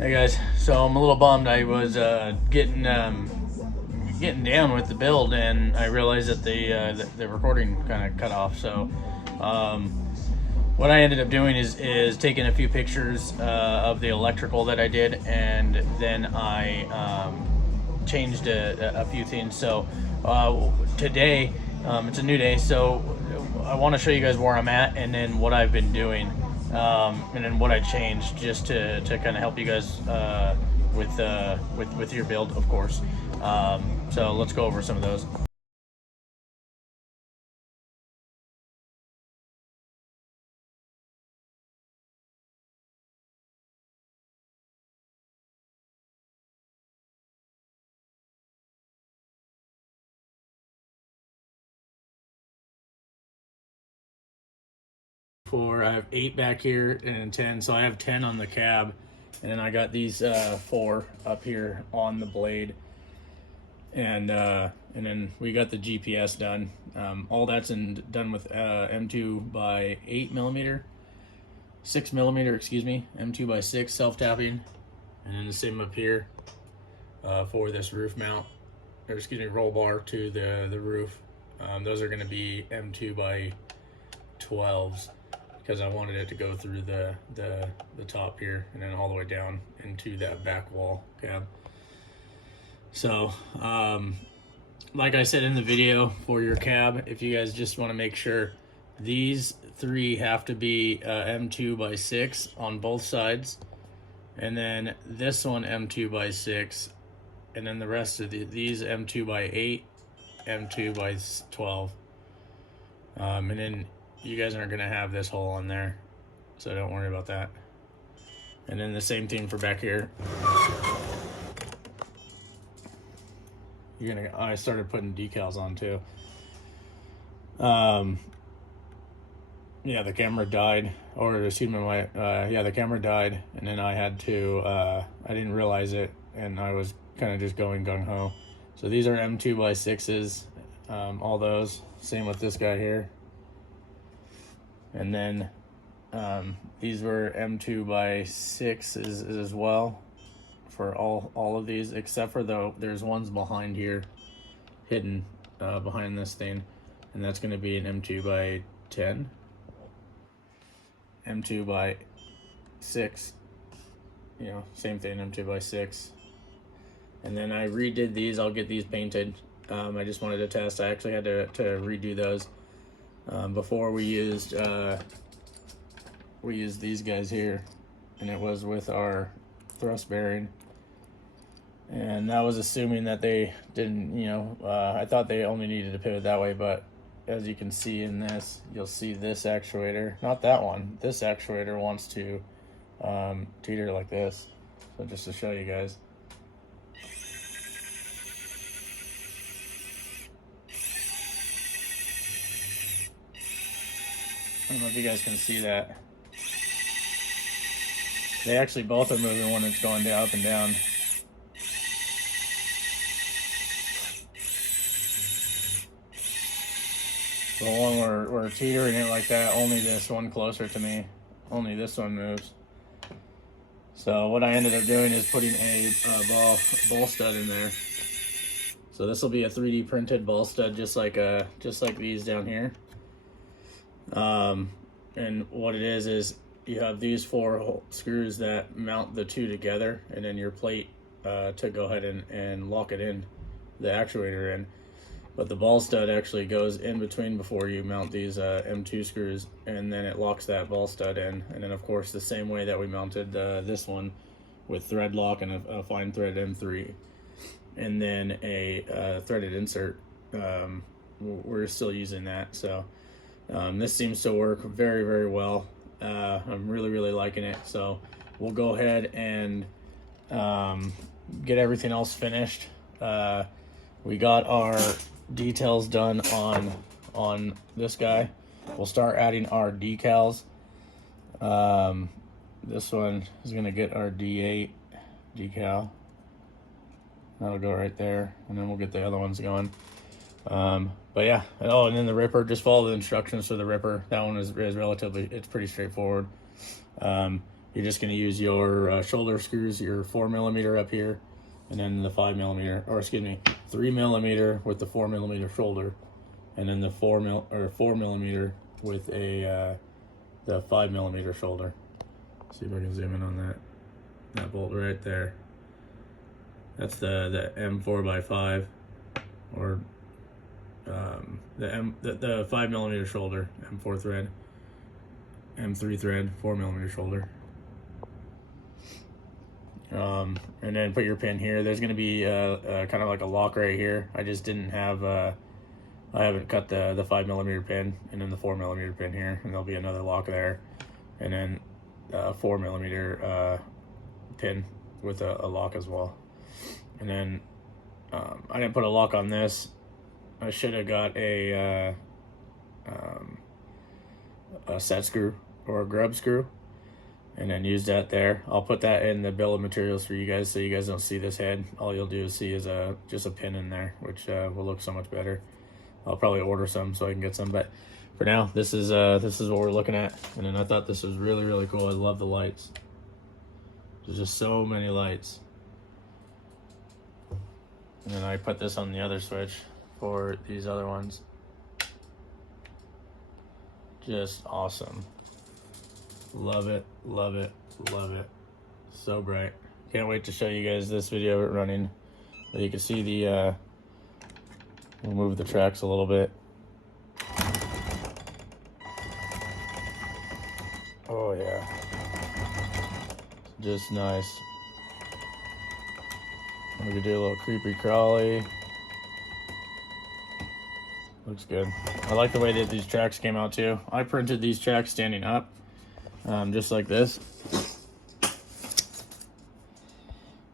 Hey guys, so I'm a little bummed. I was getting down with the build, and I realized that the recording kind of cut off. So um, what I ended up doing is taking a few pictures of the electrical that I did, and then I changed a few things. So today, it's a new day, so I want to show you guys where I'm at, and then what I've been doing, and then what I changed, just to kind of help you guys with your build, of course. So let's go over some of those. I have 8 back here and 10, so I have 10 on the cab, and then I got these 4 up here on the blade, and then we got the GPS done. All that's done with M2 by 8 millimeter, 6 millimeter, excuse me, M2 by 6 self tapping, and then the same up here for this roof mount, or excuse me, roll bar to the roof. Those are going to be M2 by 12s, because I wanted it to go through the top here and then all the way down into that back wall cab. So like I said in the video, for your cab, if you guys just want to make sure, these 3 have to be M2 by 6 on both sides, and then this one M2 by 6, and then the rest of these M2 by 8, M2 by 12, and then you guys aren't going to have this hole on there, so don't worry about that. And then the same thing for back here. I started putting decals on too. Yeah, the camera died, or excuse me, the camera died, and then I had to, I didn't realize it, and I was kind of just going gung-ho. So these are M2 by 6s, all those. Same with this guy here. And then these were M2 by 6s as well for all of these, except for there's ones behind here, hidden behind this thing, and that's going to be an M2 by 10, M2 by 6, same thing, M2 by 6. And then I redid these. I'll get these painted. I just wanted to test. I actually had to redo those. Before we used these guys here, and it was with our thrust bearing, and that was assuming that they didn't, I thought they only needed to pivot that way, but as you can see in this, you'll see this actuator, not that one, this actuator wants to teeter like this. So just to show you guys. I don't know if you guys can see that. They actually both are moving when it's going down, up and down. The one where we're teetering it like that, only this one closer to me, only this one moves. So what I ended up doing is putting a ball stud in there. So this will be a 3D printed ball stud, just like these down here. And what it is you have these 4 screws that mount the 2 together, and then your plate to go ahead and lock it in, the actuator in. But the ball stud actually goes in between before you mount these M2 screws, and then it locks that ball stud in. And then of course the same way that we mounted this one, with thread lock and a fine thread M3, and then a threaded insert. We're still using that. So this seems to work very, very well. I'm really liking it. So we'll go ahead and get everything else finished. We got our details done on this guy. We'll start adding our decals. This one is going to get our D8 decal. That'll go right there, and then we'll get the other ones going. But yeah, and then the ripper, just follow the instructions for the ripper. That one is relatively, it's pretty straightforward. you're just going to use your shoulder screws, your 4mm up here, and then the 5mm, or excuse me, 3mm with the 4mm shoulder, and then the 4mm with a the 5mm shoulder. See if I can zoom in on that bolt right there. That's the M4x5, or the 5mm shoulder, M4 thread, M3 thread, 4mm shoulder. And then put your pin here. There's going to be kind of like a lock right here. I just didn't have, I haven't cut the 5mm pin, and then the 4mm pin here, and there'll be another lock there, and then 4mm pin with a lock as well. And then I didn't put a lock on this. I should have got a set screw or a grub screw, and then use that there. I'll put that in the bill of materials for you guys, so you guys don't see this head. All you'll do is see is just a pin in there, which will look so much better. I'll probably order some so I can get some, but for now, this is what we're looking at. And then I thought this was really, really cool. I love the lights. There's just so many lights. And then I put this on the other switch for these other ones. Just awesome. Love it, love it, love it. So bright. Can't wait to show you guys this video running. But you can see the, we'll move the tracks a little bit. Oh yeah. Just nice. We could do a little creepy crawly. Looks good. I like the way that these tracks came out too. I printed these tracks standing up, just like this.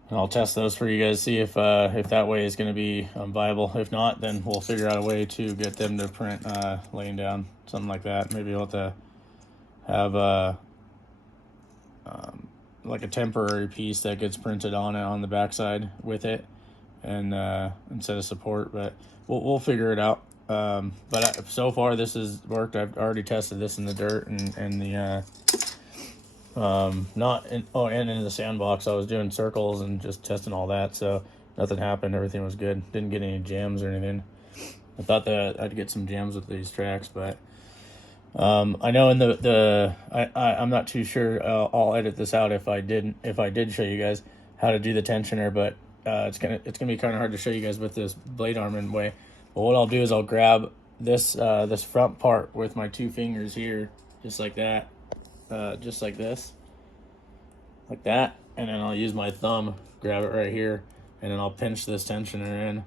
And I'll test those for you guys, see if that way is going to be viable. If not, then we'll figure out a way to get them to print laying down, something like that. Maybe we'll have to have like a temporary piece that gets printed on it on the backside with it, and instead of support. But we'll figure it out. But so far this has worked. I've already tested this in the dirt and the and in the sandbox. I was doing circles and just testing all that, so nothing happened. Everything was good. Didn't get any jams or anything. I thought that I'd get some jams with these tracks, but I know in I'm not too sure. I'll edit this out if I did show you guys how to do the tensioner, but it's gonna be kind of hard to show you guys with this blade arm in way. But what I'll do is I'll grab this this front part with my 2 fingers here, just like that, just like this, like that, and then I'll use my thumb, grab it right here, and then I'll pinch this tensioner in.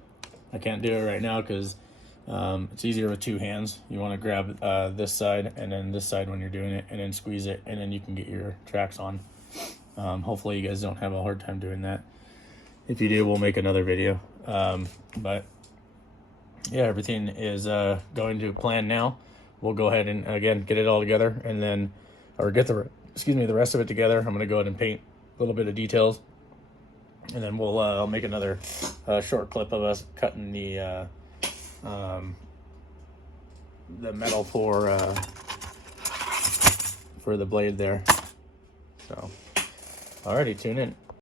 I can't do it right now because it's easier with 2 hands. You want to grab this side and then this side when you're doing it, and then squeeze it, and then you can get your tracks on. Hopefully you guys don't have a hard time doing that. If you do, we'll make another video. But yeah, everything is going to plan now. We'll go ahead and again get it all together, and then get the rest of it together. I'm going to go ahead and paint a little bit of details, and then we'll I'll make another short clip of us cutting the metal for the blade there. So alrighty, tune in.